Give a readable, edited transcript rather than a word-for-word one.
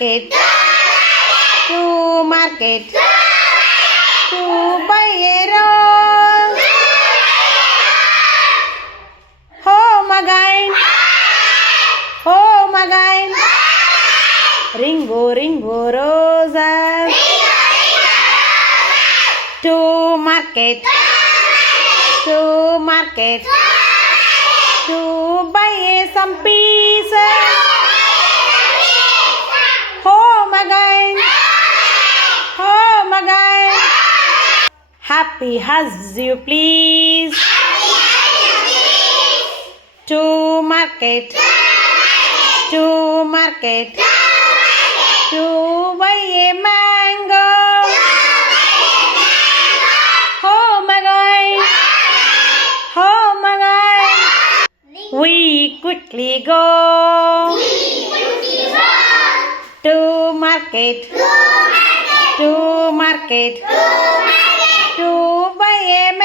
market, to market, to buy a rose. Home again, home again. Ringo, ringo, roses. To market, to market, to buy some pieces. Home again, home again. Happy as you please. To market, to market, to buy a mango. Home again, home again. We quickly go to market, to market, to buy a